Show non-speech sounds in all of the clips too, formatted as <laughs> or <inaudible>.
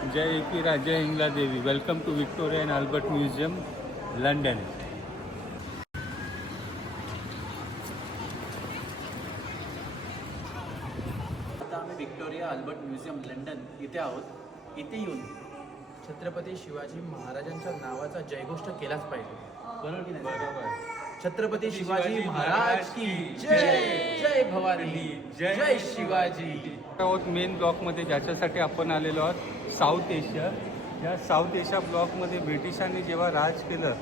जय की राजा इंगला देवी. Welcome to Victoria and Albert museum London आता आम्ही विक्टोरिया अल्बर्ट म्युझियम लंडन इथे आहोत. इथे येऊन छत्रपती शिवाजी महाराजांच्या नावाचा जयघोष केलाच पाहिजे. बरोबर की नाही? बरोबर छत्रपती शिवाजी महाराज की जय जय. भवानी जय शिवाजी. आहोत मेन ब्लॉकमध्ये ज्याच्यासाठी आपण आलेलो आहोत साऊथ एशिया या साऊथ एशिया ब्लॉकमध्ये ब्रिटिशांनी जेव्हा राज केलं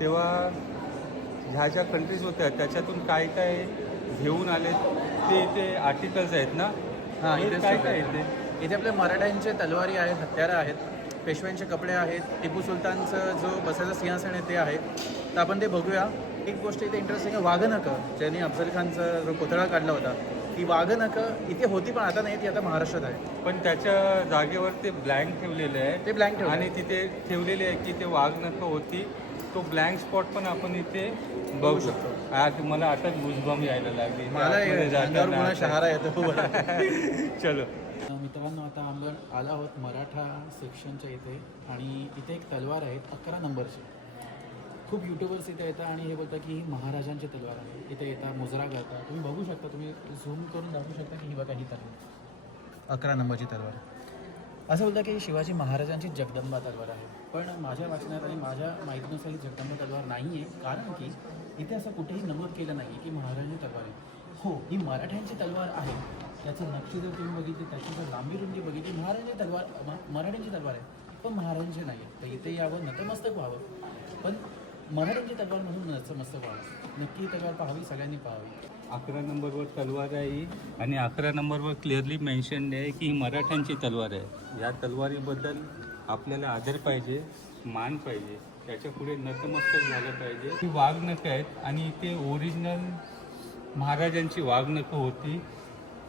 तेव्हा ह्या ज्या कंट्रीज होत्या त्याच्यातून काय काय घेऊन आले ते इथे आर्टिकल्स आहेत ना? हा, इथेच काय सगळं. काय. येते इथे आपल्या मराठ्यांचे तलवारी आहेत हत्यारं आहेत पेशव्यांचे कपडे आहेत टिपू सुलतानचं जो बसायचं सिंहासन आहे ते आहे. तर आपण ते बघूया. एक गोष्ट इथे इंटरेस्टिंग आहे वाघनकं ज्यांनी अफजल खानचा जो पुतळा काढला होता ती वाघनकं इथे होती पण आता नाही ती आता महाराष्ट्रात आहे. पण त्याच्या जागेवर ते ब्लँक ठेवलेले आहे. ते ब्लँक ठेवलं आणि तिथे ठेवलेले आहे की ते वाघ नख होती तो ब्लँक स्पॉट पण आपण इथे बघू शकतो. आज मला आताच गुजबम यायला लागली. मला आता. शहारा येतो. <laughs> चलो. मित्रांनो आता आपण आलो आहोत मराठा सेक्शनच्या इथे आणि इथे एक तलवार आहे अकरा नंबरची खूप युट्यूबर्स इथे येतात आणि हे बोलतात की ही महाराजांची तलवार आहे. इथे येतात मुजरा करतात. तुम्ही बघू शकता तुम्ही झूम करून दाखवू शकता की ही बघा ही तलवार. अकरा नंबरची तलवार. असं बोलतं की शिवाजी महाराजांची जगदंबा तलवार आहे. पण माझ्या वाचनात आणि माझ्या माहितीनुसार ही जगदंबा तलवार नाही आहे कारण की इथे असं कुठेही नमूद केलं नाही की महाराजांची तलवार आहे. हो ही मराठ्यांची तलवार आहे. त्याची नक्षी जर तुम्ही बघितली त्याची जर लांबी रुंदी बघितली महाराजांची तलवार म- मराठ्यांची तलवार आहे. पण महाराजांची नाही आहे तर इथे यावं नतमस्तक व्हावं. पण मराठ्यांची तलवार म्हणून नतमस्तक व्हावं नक्की तलवार पाहावी सगळ्यांनी पाहावी. अकरा नंबरवर तलवार आहे ही. आणि अकरा नंबरवर क्लिअरली मेन्शन आहे की ही मराठ्यांची तलवार आहे. या तलवारीबद्दल आपल्याला आदर पाहिजे मान पाहिजे. त्याच्या पुढे नतमस्तक झालं पाहिजे. ही वाघनकं आहेत आणि इथे ओरिजिनल महाराजांची वाघनकं होती.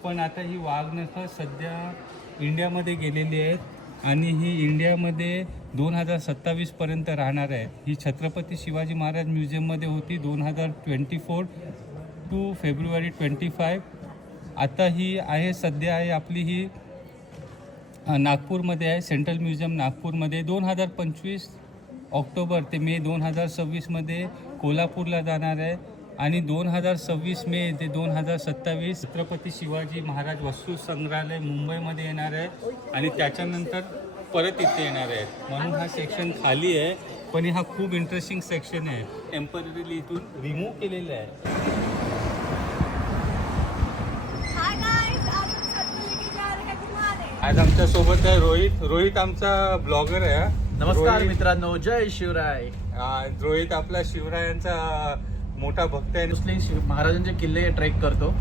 पण आता ही वाघनकं सध्या इंडियामध्ये गेलेली आहेत. आणि ही इंडियामध्ये दोन हजार सत्तावीसपर्यंत राहणार आहे. ही छत्रपती शिवाजी महाराज म्युझियममध्ये होती दोन हजार twenty four to February twenty five आता ही आहे सध्या आहे आपली ही नागपूरमध्ये आहे सेंट्रल म्युझियम नागपूरमध्ये. दोन हजार पंचवीस ऑक्टोबर ते मे दोन हजार सव्वीसमध्ये कोल्हापूरला जाणार आहे. आणि दोन हजार सव्वीस मे ते दोन हजार सत्तावीस छत्रपती शिवाजी महाराज वस्तू संग्रहालय मुंबईमध्ये येणार आहे आणि त्याच्यानंतर परत इथे येणार आहे म्हणून हा सेक्शन खाली आहे पण हा खूप इंटरेस्टिंग सेक्शन आहे. टेम्पररीली इथून रिमूव्ह केलेलं आहे. हाय गाइस आज हैं आमच्यासोबत आहे रोहित. रोहित आमचा ब्लॉगर आहे हा. नमस्कार मित्रांनो जय शिवराय. रोहित आपला शिवरायांचा मोठा भक्त आहे. मुस्लिम शिव महाराजांचे किल्ले ट्रेक करतो.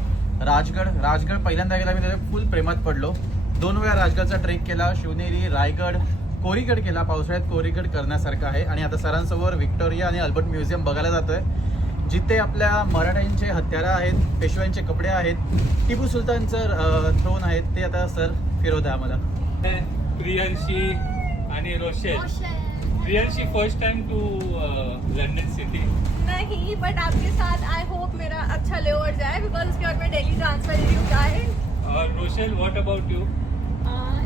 राजगड राजगड पहिल्यांदा गेला मी त्याच्या फुल प्रेमात पडलो. दोन वेळा राजगडचा ट्रेक केला शिवनेरी रायगड कोरीगड केला. पावसाळ्यात कोरीगड करण्यासारखा आहे. आणि आता सरांसमोर विक्टोरिया आणि अल्बर्ट म्युझियम बघायला जातोय. जिथे आपल्या मराठ्यांचे हत्यारं आहेत पेशव्यांचे कपडे आहेत टिपू सुलतानचं थ्रोन आहेत ते आता सर फिरवत आहे आम्हाला. प्रियांशी आणि Rochelle Priyanshi first time to London city नहीं बट आपके साथ आई होप मेरा अच्छा लेवर जाए बिकॉज उसके बाद मैं डेली ट्रांसफर हूँ गाइड और Rochelle what about you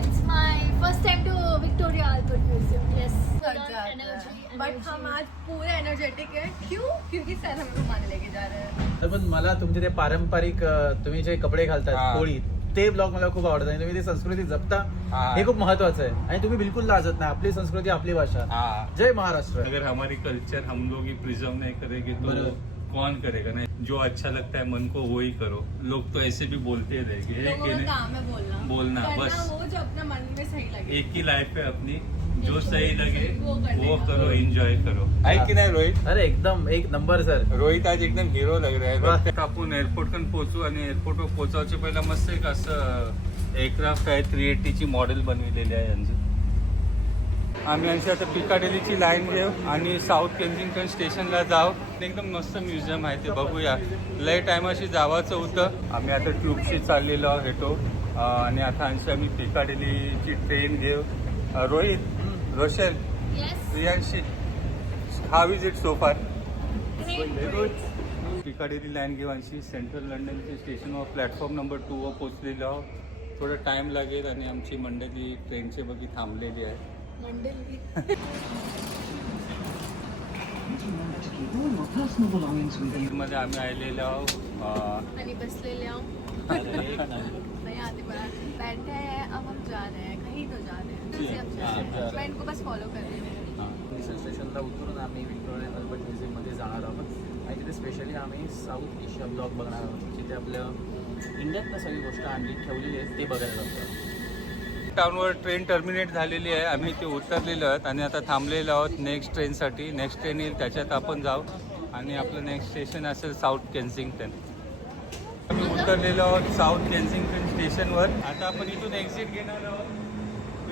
it's my first time to Victoria Albert Museum. Yes. Full on energy. But. हम आज पूरे एनर्जेटिक है क्यों क्योंकि सर हमें घुमाने लेके जा रहे हैं तर पण मला तुमचे ते पारंपरिक अ, तुम्ही जे कपडे घालतात हा. कोळी ते ब्लॉग मला खूप आवडतात आणि तुम्ही ती संस्कृती जपता हा. हे खूप महत्वाचं आहे. आणि तुम्ही बिलकुल लाजत नाही. आपली संस्कृती आपली भाषा. हाँ. जय महाराष्ट्र. अगर हमारी कल्चर हम लोग ही प्रिजर्व नहीं करेंगे तो बरोबर. कौन करेगा? नहीं जो अच्छा लगता है मन को वो ही करो। लोग तो ऐसे भी बोलते रहेंगे है लोगों कि का नहीं? काम है बोलना। बोलना, करना बस। वो जो अपना मन में सही लगे। एक ही लाइफ है अपनी। जो सही लगे वो। करो एंजॉय करो। आहे की नाही रोहित? अरे एकदम एक नंबर सर. रोहित आज एकदम हिरो लग रहा. है आपण एअरपोर्ट पण पोहोचू आणि एअरपोर्टवर पोहोचायच्या पहिला मस्त एक असं एअरक्राफ्ट आहे थ्री एटीची मॉडेल बनविलेली आहे यांची. आम्ही यांची आता पिकाडेलीची लाईन घेऊ आणि साऊथ केन्झिंग्टन स्टेशनला जाऊ. एकदम मस्त म्युझियम आहे ते बघूया. लय टायमाशी जावाचं होतं. आम्ही आता ट्यूबशी चाललेलो हेटो आणि आता आणखी आम्ही पिकाडेलीची ट्रेन घेऊ. Rohit Yes. Priyanshi is it so far Great. Piccadilly line घेऊन सेंट्रल लंडनचे स्टेशनवर प्लॅटफॉर्म नंबर टूवर पोचलेलो आहोत थोडं टाईम लागेल आणि आमची मंडळी ट्रेनच्या बघी थांबलेली आहे मध्ये आम्ही आलेलो आहोत आणि बसलेले आहो मैं आते पर बैठे हैं अब हम जा रहे हैं मैं इनको बस फॉलो कर रही हूँ। हां. मिशन स्टेशनला उतरून आम्ही विक्टोरिया अल्बर्ट म्युझियममध्ये जाणार आहोत. आणि तिथे स्पेशली आम्ही साऊथ एशिया ब्लॉग बघणार आहोत. जिथे आपल्या इंडियातल्या सगळी गोष्ट आणली ठेवलेली आहेत ते बघायला जातो टाउनवर ट्रेन टर्मिनेट झालेली आहे. आम्ही ते उतरलेलो आहोत आणि आता थांबलेलो आहोत नेक्स्ट ट्रेनसाठी नेक्स्ट ट्रेन येईल त्याच्यात आपण जाऊ. आणि आपलं नेक्स्ट स्टेशन असेल साऊथ केन्सिंग्टन आम्ही उतरलेलो आहोत साऊथ केन्सिंग्टन स्टेशनवर आता आपण इथून एक्झिट घेणार आहोत.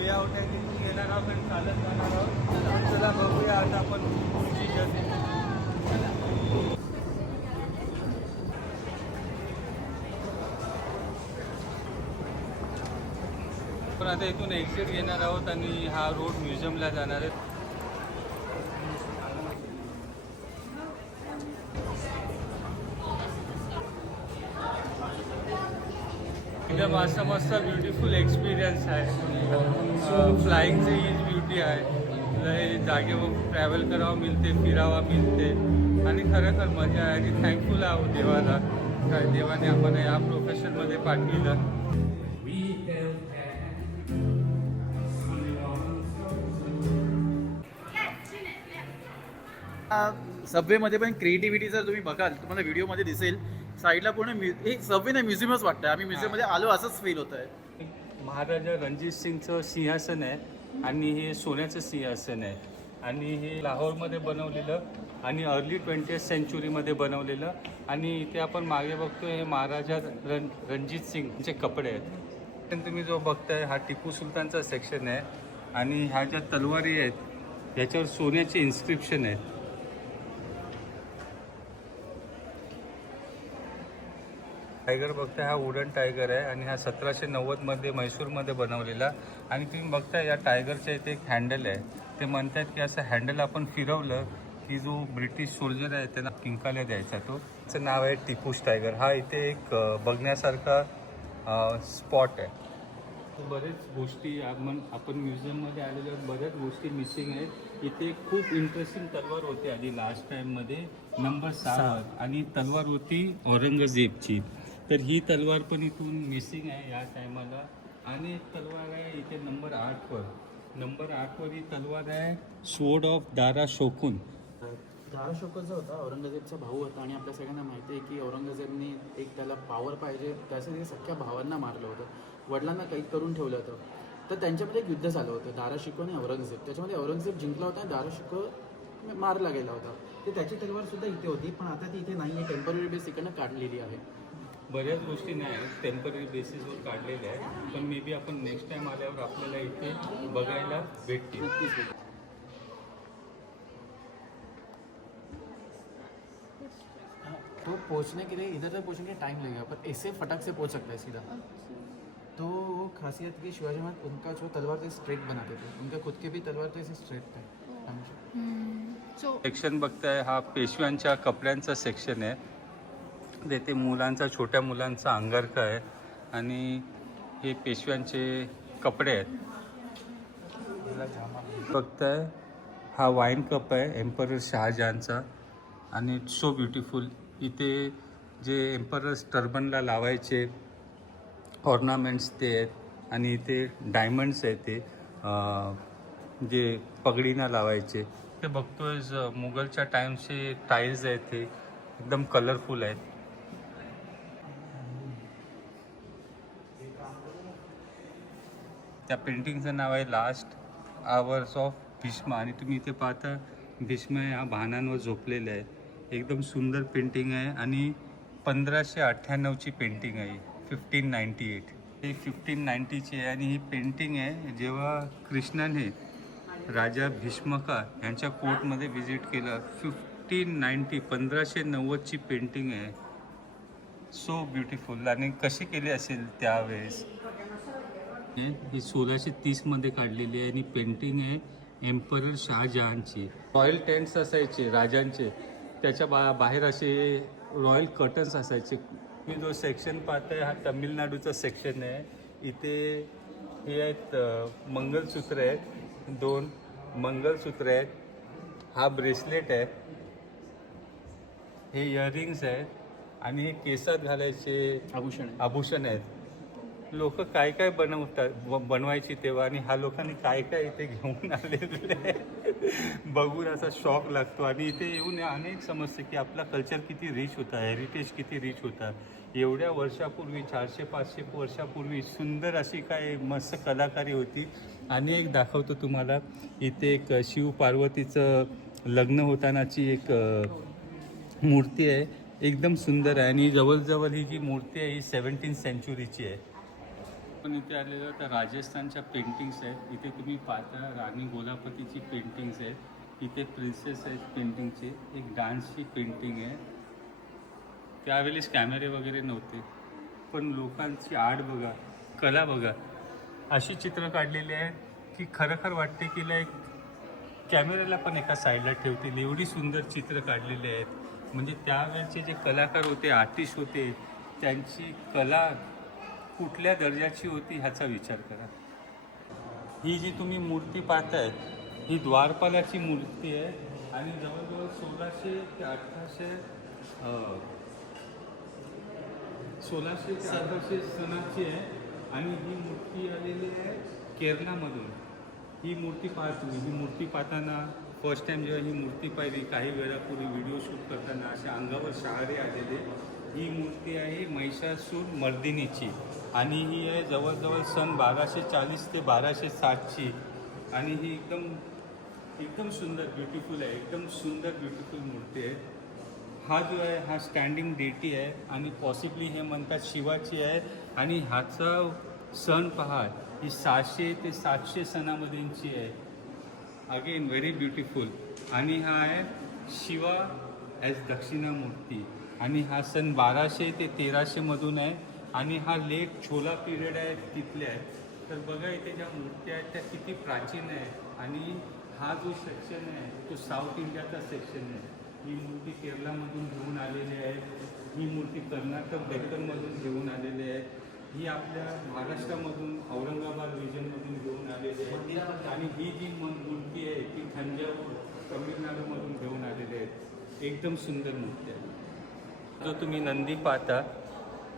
वे आउट आहे तिथून घेणार आहोत आणि चालत जाणार आहोत. चला बघूया आता आपण पुढची जर्नी पण आता इथून एक्झिट घेणार आहोत आणि हा रोड म्युझियमला जाणार आहे. एकदम असं मस्त ब्युटिफुल एक्सपिरियन्स आहे. फ्लाईंगची हीच ब्युटी आहे लय जागेवर ट्रॅव्हल करावं मिळते फिरावं मिळते आणि खरोखर मजा आहे आणि थँकफुल आहोत देवाला। काय देवाने आम्हाला या प्रोफेशनमध्ये पाठविलं. सबवेमध्ये पण क्रिएटिव्हिटी जर तुम्ही बघाल तुम्हाला व्हिडिओमध्ये दिसेल. साईडला पूर्ण म्यु हे सबवे नाही म्युझियमच वाटतं आम्ही म्युझियममध्ये आलो असंच फील होत आहे महाराजा रणजित सिंगचं सिंहासन आहे आणि हे सोन्याचं सिंहासन आहे. आणि हे लाहोरमध्ये बनवलेलं आणि अर्ली ट्वेंटी सेंचुरीमध्ये बनवलेलं. आणि इथे आपण मागे बघतो हे महाराजा रण रणजित सिंग यांचे कपडे आहेत. तुम्ही जो बघताय हा टिपू सुलतानचा सेक्शन आहे. आणि ह्या ज्या तलवारी आहेत याच्यावर सोन्याचे इन्स्क्रिप्शन आहेत. टायगर बघताय हा वुडन टायगर आहे आणि हा सतराशे नव्वदमध्ये म्हैसूरमध्ये बनवलेला. आणि तुम्ही बघताय या टायगरच्या इथे एक हँडल आहे. ते म्हणतात की असं हँडल आपण फिरवलं की जो ब्रिटिश सोल्जर आहे त्यांना किंकाला द्यायचा तो. त्याचं नाव आहे टिपूस टायगर. हा इथे एक बघण्यासारखा स्पॉट आहे. बरेच गोष्टी आपण आपण म्युझियममध्ये आलेल्या बऱ्याच गोष्टी मिसिंग आहेत. इथे खूप इंटरेस्टिंग तलवार होती आधी लास्ट टाईममध्ये नंबर सहावर आणि तलवार होती औरंगजेबची. तर ही तलवार पण इथून मिसिंग आहे या टायमाला आणि एक तलवार आहे इथे नंबर आठवर नंबर आठवर ही तलवार आहे स्वोर्ड ऑफ दारा शोकून दारा जो होता औरंगजेबचा भाऊ होता आणि आपल्या सगळ्यांना माहिती आहे की औरंगजेबने एक त्याला पॉवर पाहिजे. त्यासाठी सख्या भावांना मारलं होतं. वडिलांना कैद करून ठेवलं होतं. तर त्यांच्यामध्ये एक युद्ध झालं होतं. दाराशिको आणि औरंगजेब. त्याच्यामध्ये औरंगजेब जिंकला होता आणि दाराशिको मारला गेला होता. तर त्याची तलवार सुद्धा इथे होती पण आता ती इथे नाही आहे टेंपररी बेस इकडनं काढलेली आहे. बऱ्याच गोष्टी नाही आहेत टेंपररी बेसिसवर काढलेल्या आहेत पण मे बी आपण नेक्स्ट टाईम आल्यावर आपल्याला इथे बघायला भेटतील. हाँ, तो पहुंचने के लिए इधर तक पहुंचने के लिए टाइम लगेगा पर ऐसे फटक से पहुंच सकता है सीधा। तो वो खासियत की शिवाजी महाराज उनका जो तलवार थे स्ट्रेट बनाते थे। उनके खुद के भी तलवार थे ऐसे स्ट्रेट थे। सेक्शन बघताय हा पेशव्यांच्या कपड्यांचा सेक्शन आहे. तेथे मुलांचा छोट्या मुलांचा अंगारका आहे. आणि हे पेशव्यांचे कपडे आहेत. फक्त हा वाईन कप आहे एम्परर शहाजहानचा आणि इट्स सो ब्युटिफुल इथे जे एम्परर्स टर्बनला लावायचे ऑर्नामेंट्स ते आहेत. आणि इथे डायमंड्स आहेत ते जे पगडीना लावायचे. ते बघतोय मुघलच्या टाईमचे टाईल्स आहेत ते. एकदम कलरफुल आहेत. त्या पेंटिंगचं नाव आहे लास्ट आवर्स ऑफ भीष्म आणि तुम्ही इथे पाहता भीष्म ह्या भानांवर झोपलेले आहे. एकदम सुंदर पेंटिंग आहे आणि पंधराशे अठ्ठ्याण्णवची पेंटिंग आहे फिफ्टीन नाईन्टी एट ही फिफ्टीन नाईन्टीची आहे आणि ही पेंटिंग आहे जेव्हा कृष्णाने राजा भीष्मका यांच्या कोर्टमध्ये व्हिजिट केलं फिफ्टीन नाईन्टी पंधराशे नव्वदची पेंटिंग आहे. सो ब्युटिफुल आणि कशी केली असेल त्यावेळेस? हे सोळाशे तीसमध्ये काढलेली आहे आणि पेंटिंग आहे एम्परर शहाजहानची रॉयल टेंट्स असायचे राजांचे. त्याच्या बा बाहेर असे रॉयल कर्टन्स असायचे. मी जो सेक्शन पाहताय हा तमिळनाडूचा सेक्शन आहे. इथे हे आहेत मंगलसूत्र आहेत. दोन मंगलसूत्र आहेत. हा ब्रेसलेट आहे. हे इयरिंग्स आहेत. आणि हे केसात घालायचे आभूषण आहे आभूषण आहेत. लोक काय काय बनवतात ब- बनवायची तेव्हा आणि हा लोकांनी काय काय इथे घेऊन आलेले बघून असा शॉक लागतो. आणि इथे येऊन अनेक समजते की आपला कल्चर किती रिच होता हेरिटेज किती रिच होता. एवढ्या वर्षापूर्वी चारशे पाचशे वर्षापूर्वी सुंदर अशी काय मस्त कलाकारी होती. आणि एक दाखवतो तुम्हाला इथे एक शिव पार्वतीचं लग्न होतानाची एक मूर्ती आहे. एकदम सुंदर आहे. आणि जवळजवळ ही जी मूर्ती आहे ही सेवन्टीन सेंचुरीची आहे. पण इथे आलेलं तर राजस्थानच्या पेंटिंग्स आहेत. इथे तुम्ही पाहता राणी गोलापतीची पेंटिंग्स आहेत. इथे प्रिन्सेस आहेत पेंटिंगचे एक डान्सची पेंटिंग आहे. त्यावेळेस कॅमेरे वगैरे नव्हते. पण लोकांची आर्ट बघा कला बघा. अशी चित्र काढलेली आहेत की खरखर वाटते की लाईक कॅमेऱ्याला पण एका साईडला ठेवतील. एवढी सुंदर चित्र काढलेली आहेत. म्हणजे त्यावेळचे जे कलाकार होते आर्टिस्ट होते त्यांची कला कुठल्या दर्जाची होती ह्याचा विचार करा. ही जी तुम्ही मूर्ती पाहताय ही द्वारपालाची मूर्ती आहे आणि जवळजवळ सोळाशे ते अठराशे सोळाशे ते अठराशे सणाची आहे आणि ही मूर्ती आलेली आहे केरळामधून. ही मूर्ती पाहा तुम्ही. ही मूर्ती पाहताना फर्स्ट टाइम जेव्हा ही मूर्ती पाहिली काही वेळापूर्वी व्हिडिओ शूट करताना अशा अंगावर शहारे आलेले ही मूर्ती आहे महिषासूर मर्दिनीची. आणि ही आहे जवळजवळ सन बाराशे चाळीस ते बाराशे साठची आणि ही एकदम एकदम सुंदर ब्युटिफुल आहे. एकदम सुंदर ब्युटिफुल मूर्ती आहे. हा जो आहे हा स्टँडिंग डेटी आहे. आणि पॉसिबली हे म्हणतात शिवाची आहे. आणि ह्याचा सण पहा ही सहाशे ते सातशे सणामध्येची आहे. अगेन व्हेरी ब्युटिफुल आणि हा आहे शिवा ॲज दक्षिणामूर्ती आणि हा सण बाराशे ते तेराशेमधून आहे आणि हा लेट छोला पिरियड आहे तिथले आहे. तर बघा इथे ज्या मूर्त्या आहेत त्या किती प्राचीन आहे. आणि हा जो सेक्शन आहे तो साऊथ इंडियाचा सेक्शन आहे. ही मूर्ती केरळामधून घेऊन आलेली आहे. ही मूर्ती कर्नाटक डेक्कनमधून घेऊन आलेली आहे. ही आपल्या महाराष्ट्रामधून औरंगाबाद रिजनमधून घेऊन आलेली आहे. आणि ही जी मूर्ती आहे ती थंजावूर तमिळनाडूमधून घेऊन आलेली आहे. एकदम सुंदर मूर्ती आहे. जो तुम्ही नंदी पाहता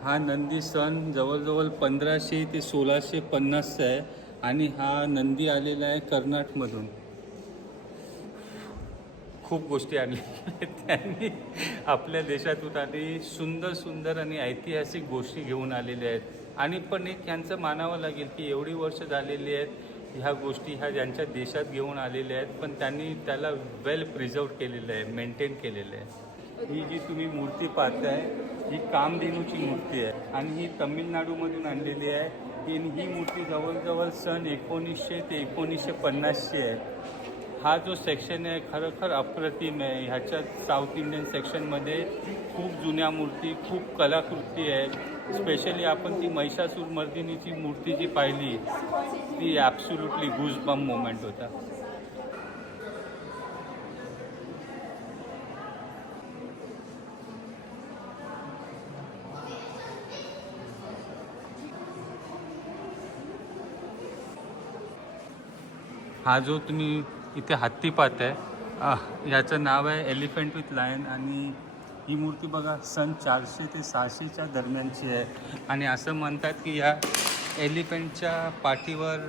हा नंदी सण जवळजवळ पंधराशे ते सोळाशे पन्नासचा आहे आणि हा नंदी आलेला आहे कर्नाटकमधून. खूप गोष्टी आणल्या त्यांनी आपल्या देशातून आणि सुंदर सुंदर आणि ऐतिहासिक गोष्टी घेऊन आलेल्या आहेत. आणि पण एक त्यांचं मानावं लागेल की एवढी वर्ष झालेली आहेत ह्या गोष्टी ह्या ज्यांच्या देशात घेऊन आलेल्या आहेत पण त्यांनी त्याला वेल प्रिझर्व केलेलं आहे मेंटेन केलेलं आहे. ही जी तुम्ही मूर्ती पाहताय ही कामधेनूची मूर्ती आहे आणि ही तमिळनाडूमधून आणलेली आहे. ही ही मूर्ती जवळजवळ सन एकोणीसशे ते एकोणीसशे पन्नासची आहे. हा जो सेक्शन आहे खरोखर अप्रतिम आहे. ह्याच्यात साऊथ इंडियन सेक्शनमध्ये खूप जुन्या मूर्ती खूप कलाकृती आहे. स्पेशली आपण ती महिषासूर मर्दिनीची मूर्ती जी पाहिली ती ॲब्सुल्युटली गुजबम मोमेंट होता. हा जो तुम्ही इथे हत्ती पाहताय आह, याचं नाव आहे एलिफंट विथ लायन आणि ही मूर्ती बघा सन चारशे ते सहाशेच्या दरम्यानची आहे. आणि असं म्हणतात की या एलिफंटच्या पाठीवर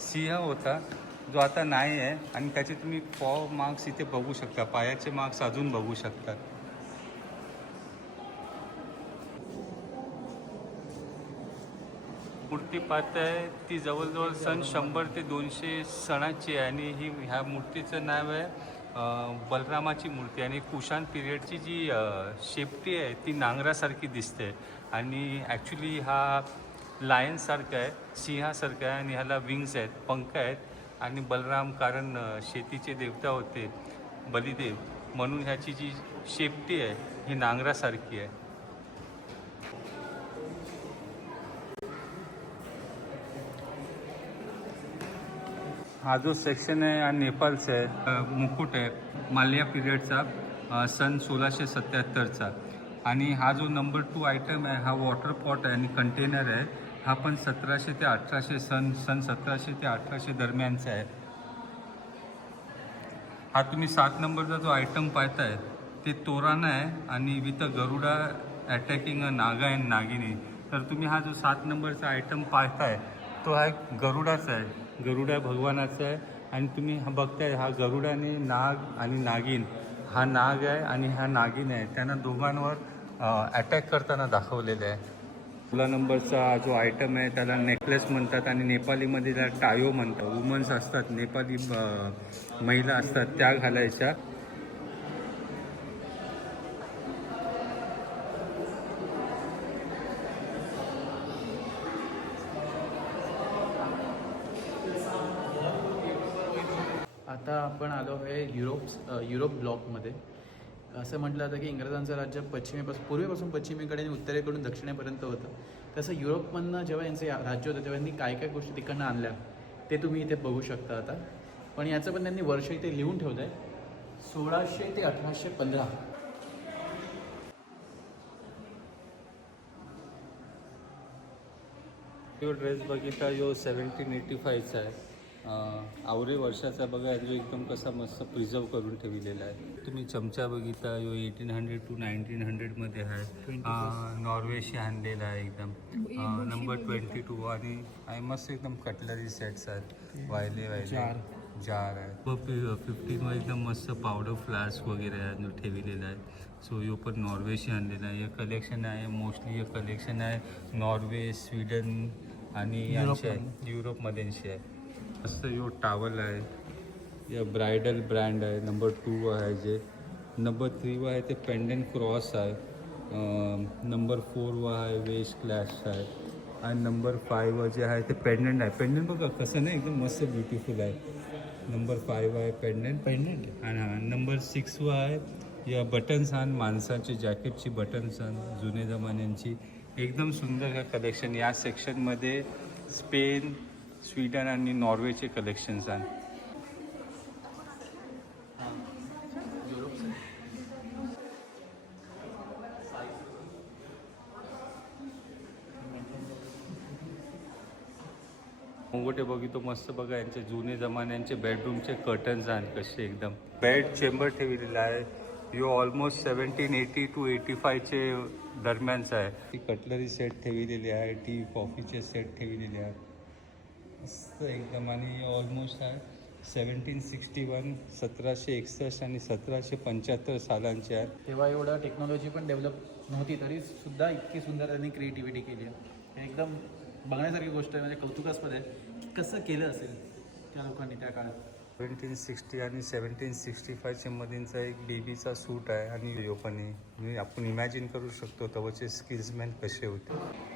सिंह होता जो आता नाही आहे. आणि त्याचे तुम्ही पॉ मार्क्स इथे बघू शकता पायाचे मार्क्स अजून बघू शकतात मूर्ती पाहताय ती जवळजवळ सण शंभर ते दोनशे सणाची आहे आणि ही ह्या मूर्तीचं नाव आहे बलरामाची मूर्ती. आणि कुशाण पिरियडची जी शेपटी आहे ती नांगरासारखी दिसते. आणि ॲक्च्युली हा लायनसारखा आहे सिंहासारखं आहे आणि ह्याला विंग्स आहेत पंख आहेत. आणि बलराम कारण शेतीचे देवता होते बलिदेव. म्हणून ह्याची जी शेपटी आहे ही नांगरासारखी आहे. हा जो सेक्शन आहे हा नेपाळचा आहे मुकुट आहे माल्या पिरियडचा सन सोळाशे सत्याहत्तरचा. आणि हा जो नंबर टू आयटम आहे हा वॉटर पॉट आहे आणि कंटेनर आहे हा पण सतराशे ते अठराशे सन सन सतराशे ते अठराशे दरम्यानचा आहे. हा तुम्ही सात नंबरचा जो आयटम पाहताय ते तोराना आहे आणि with a Garuda attacking a Naga and Nagini. तर तुम्ही हा जो सात नंबरचा आयटम पाहताय तो हा एक गरुडाचा आहे. गरुडा भगवानाचा आहे. आणि तुम्ही हा बघताय हा गरुडाने नाग आणि नागिन. हा नाग आहे आणि हा नागिन आहे. त्यांना दोघांवर अटॅक करताना दाखवलेलं आहे. सोळा नंबरचा जो आयटम आहे त्याला नेकलेस म्हणतात आणि नेपालीमध्ये त्याला टायो म्हणतात. वुमन्स असतात नेपाली महिला असतात त्या घालायच्या आता आपण आलो आहे युरोप युरोप ब्लॉकमध्ये. असं म्हटलं जातं की इंग्रजांचं राज्य पश्चिमेपासून पूर्वेपासून पश्चिमेकडे आणि उत्तरेकडून दक्षिणेपर्यंत होतं. तसं युरोपमधनं जेव्हा यांचं राज्य होतं तेव्हा यांनी काय काय गोष्टी तिकडनं आणल्या ते तुम्ही इथे बघू शकता आता. पण याचं पण त्यांनी वर्ष इथे लिहून ठेवलं आहे सोळाशे ते अठराशे पंधरा. ड्रेस बघितला जो सेवन्टीन एटी फायचा आहे. आवरे वर्षाचा बघा जो एकदम कसा मस्त प्रिझर्व करून ठेवलेला आहे. तुम्ही चमचा बघितला जो एटीन हंड्रेड टू नाईन्टीन हंड्रेडमध्ये आहे. नॉर्वेशी आणलेला आहे एकदम. नंबर ट्वेंटी टू आणि मस्त एकदम कटलरी सेट्स आहेत. वायले वायले. जार. जार आहे. फिफ्टीनवर एकदम मस्त पावडर फ्लास्क वगैरे आहे ठेवलेला आहे. सो यो पण नॉर्वेशी आणलेला आहे. हे कलेक्शन आहे मोस्टली हे कलेक्शन आहे नॉर्वे स्वीडन आणि यांचे आहे. आहे. मस्त यो टावल आहे. या ब्रायडल ब्रँड आहे. नंबर टू आहे जे. नंबर थ्रीवर आहे ते पेंडन क्रॉस आहे. नंबर फोरवर आहे वेस्ट क्लॅश आहे. आणि नंबर फायवर जे आहे ते पेंडंट आहे. पेंडंट बघा कसं नाही एकदम मस्त ब्युटिफुल आहे. नंबर फाईव्ह आहे पेंडंट. पेंडंट? आणि हा नंबर सिक्सवर आहे. या बटन्स आण माणसाची जॅकेटची बटन्स आण जुने जमान्यांची. एकदम सुंदर हे कलेक्शन या सेक्शनमध्ये स्पेन स्वीडन आणि नॉर्वेचे कलेक्शन्स आहे. मुंगोटे बघितो मस्त बघा यांचे जुने जमान्यांचे बेडरूमचे कर्टन्स आहेत कसे एकदम. बेड चेंबर ठेवलेला आहे. यो almost seventeen eighty two eighty फायचे दरम्यानचा आहे. ती कटलरी सेट ठेवलेली आहे टी कॉफीचे सेट ठेवलेले आहे. मस्त एकदम. आणि ऑलमोस्ट आहे सेवन्टीन सिक्स्टी वन सतराशे एकसष्ट आणि सतराशे पंच्याहत्तर सालांचे आहे तेव्हा एवढं टेक्नॉलॉजी पण डेव्हलप नव्हती तरी सुद्धा इतकी सुंदर त्यांनी क्रिएटिव्हिटी केली आहे. एकदम बघण्यासारखी गोष्ट आहे म्हणजे कौतुकास्पद आहे. की कसं केलं असेल त्या लोकांनी त्या काळात? सेवन्टीन सिक्स्टी आणि सेवन्टीन सिक्स्टी फायच्या मधींचा एक बेबीचा सूट आहे आणि योपणी आपण इमॅजिन करू शकतो तेव्हाचे स्किल्समॅन कसे होते.